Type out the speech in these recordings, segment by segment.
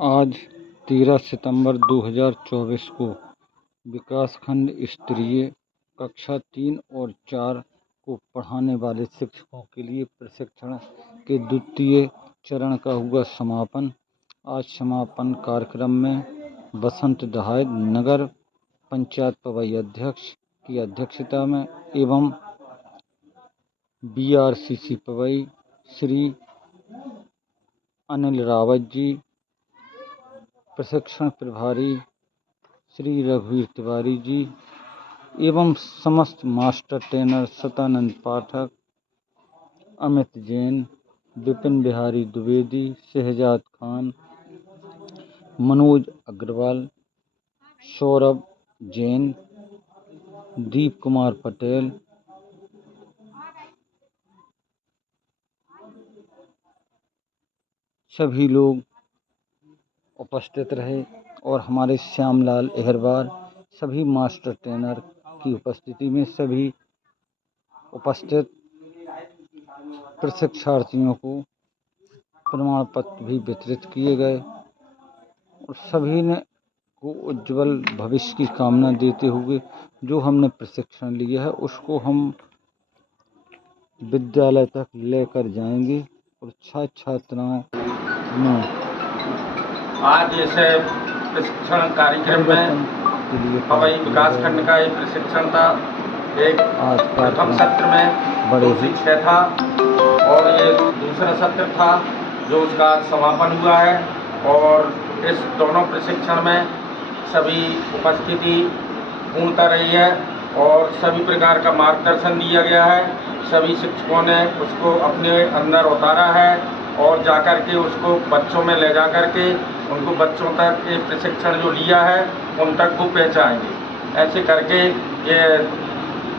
आज 13 सितंबर 2024 को विकासखंड स्तरीय कक्षा 3 और 4 को पढ़ाने वाले शिक्षकों के लिए प्रशिक्षण के द्वितीय चरण का हुआ समापन। आज समापन कार्यक्रम में बसंत दहाय नगर पंचायत पवई अध्यक्ष की अध्यक्षता में एवं BRCC पवई श्री अनिल रावत जी, प्रशिक्षण प्रभारी श्री रघुवीर तिवारी जी एवं समस्त मास्टर ट्रेनर सतानंद पाठक, अमित जैन, विपिन बिहारी द्विवेदी, शहजाद खान, मनोज अग्रवाल, सौरभ जैन, दीप कुमार पटेल, सभी लोग उपस्थित रहे और हमारे श्यामलाल अहरवार सभी मास्टर ट्रेनर की उपस्थिति में सभी उपस्थित प्रशिक्षार्थियों को प्रमाण पत्र भी वितरित किए गए और सभी ने को उज्जवल भविष्य की कामना देते हुए जो हमने प्रशिक्षण लिया है उसको हम विद्यालय तक लेकर जाएंगे और छात्र छात्राओं में आज इस प्रशिक्षण कार्यक्रम में पवई विकासखंड का एक प्रशिक्षण था। एक प्रथम सत्र में 2 से 6 था और ये दूसरा सत्र था जो उसका समापन हुआ है। और इस दोनों प्रशिक्षण में सभी उपस्थिति पूर्णतः रही है और सभी प्रकार का मार्गदर्शन दिया गया है। सभी शिक्षकों ने उसको अपने अंदर उतारा है और जाकर के उसको बच्चों में ले जा कर के उनको बच्चों तक ये प्रशिक्षण जो लिया है उन तक वो पहुँचाएंगे। ऐसे करके ये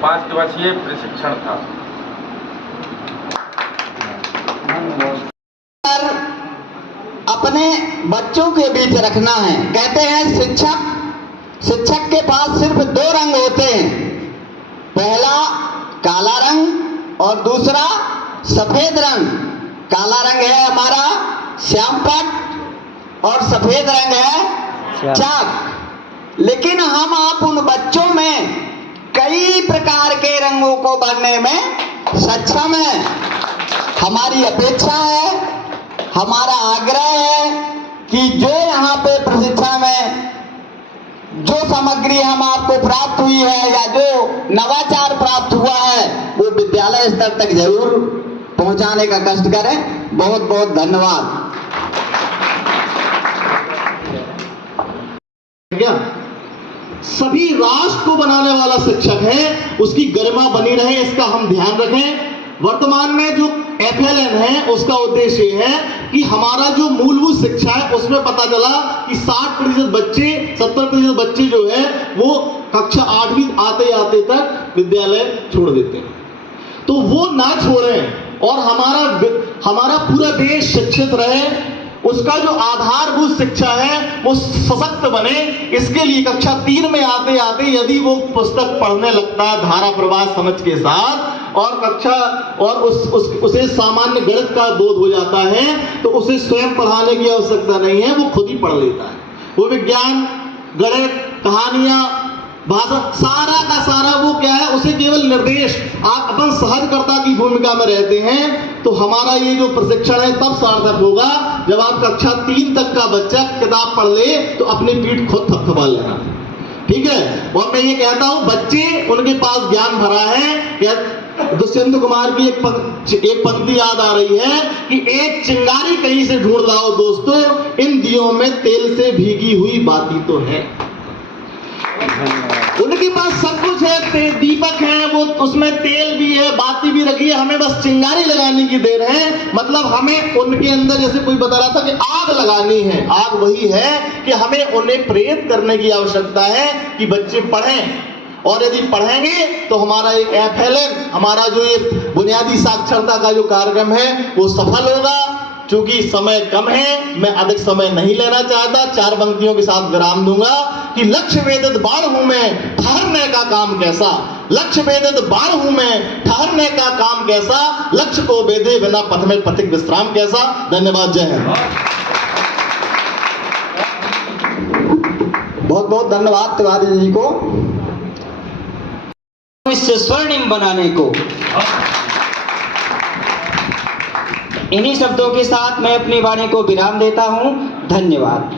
5 दिवसीय प्रशिक्षण था। अपने बच्चों के बीच रखना है। कहते हैं शिक्षक के पास सिर्फ 2 रंग होते हैं, पहला काला रंग और दूसरा सफेद रंग। काला रंग है हमारा श्यामपट्ट और सफेद रंग है चाक। लेकिन हम आप उन बच्चों में कई प्रकार के रंगों को भरने में सक्षम है। हमारी अपेक्षा है, हमारा आग्रह है कि जो यहाँ पे प्रशिक्षण में जो सामग्री हम आपको प्राप्त हुई है या जो नवाचार प्राप्त हुआ है वो विद्यालय स्तर तक जरूर पहुंचाने का कष्ट करें। बहुत बहुत धन्यवाद। क्या सभी राष्ट्र को बनाने वाला शिक्षक है, उसकी गरिमा बनी रहे इसका हम ध्यान रखें। वर्तमान में जो FLN है उसका उद्देश्य है कि हमारा जो मूलभूत शिक्षा है उसमें पता चला कि 60% बच्चे 70% बच्चे जो है वो कक्षा 8वीं आते आते तक विद्यालय छोड़ देते हैं। तो वो ना छोड़ें और हमारा पूरा देश शिक्षित रहे, उसका जो आधारभूत शिक्षा है वो सशक्त बने। इसके लिए कक्षा 3 में आते आते यदि वो पुस्तक पढ़ने लगता है धारा प्रवाह समझ के साथ और उसे सामान्य गणित का बोध हो जाता है तो उसे स्वयं पढ़ाने की आवश्यकता नहीं है, वो खुद ही पढ़ लेता है। वो विज्ञान, गणित, कहानियां, भाषा सारा का सारा वो क्या है, उसे केवल निर्देश। आप अपन सहजकर्ता की भूमिका में रहते हैं तो हमारा ये जो प्रशिक्षण है तब सार्थक होगा जब आप कक्षा 3 तक का बच्चा किताब पढ़ ले तो अपनी पीठ खुद थपथपा लेना, ठीक है। और मैं ये कहता हूं बच्चे उनके पास ज्ञान भरा है। दुष्यंत कुमार की एक पंक्ति याद आ रही है कि एक चिंगारी कहीं से ढूंढ लाओ दोस्तों, इन दियों में तेल से भीगी हुई बाती तो है। उनके पास सब कुछ है, दीपक है, वो उसमें तेल भी है, बाती भी रखी है, हमें बस चिंगारी लगाने की देर है। मतलब हमें उनके अंदर, जैसे कोई बता रहा था कि आग लगानी है, आग वही है कि हमें उन्हें प्रेरित करने की आवश्यकता है कि बच्चे पढ़ें। और यदि पढ़ेंगे तो हमारा एक FLN, हमारा जो ये बुनियादी साक्षरता का जो कार्यक्रम है वो सफल होगा। चूंकि समय कम है, मैं अधिक समय नहीं लेना चाहता, 4 पंक्तियों के साथ विराम दूंगा कि लक्ष्य वेदित बाण हूं मैं, ठहरने का काम कैसा। लक्ष्य वेदित बाण हूं मैं, ठहरने का काम कैसा। लक्ष्य को वेदे बिना पथ में पथिक विश्राम कैसा। धन्यवाद। जय हिंद। बहुत बहुत धन्यवाद तिवारी जी को इससे स्वर्णिम बनाने को। इन्हीं शब्दों के साथ मैं अपनी वाणी को विराम देता हूं। धन्यवाद।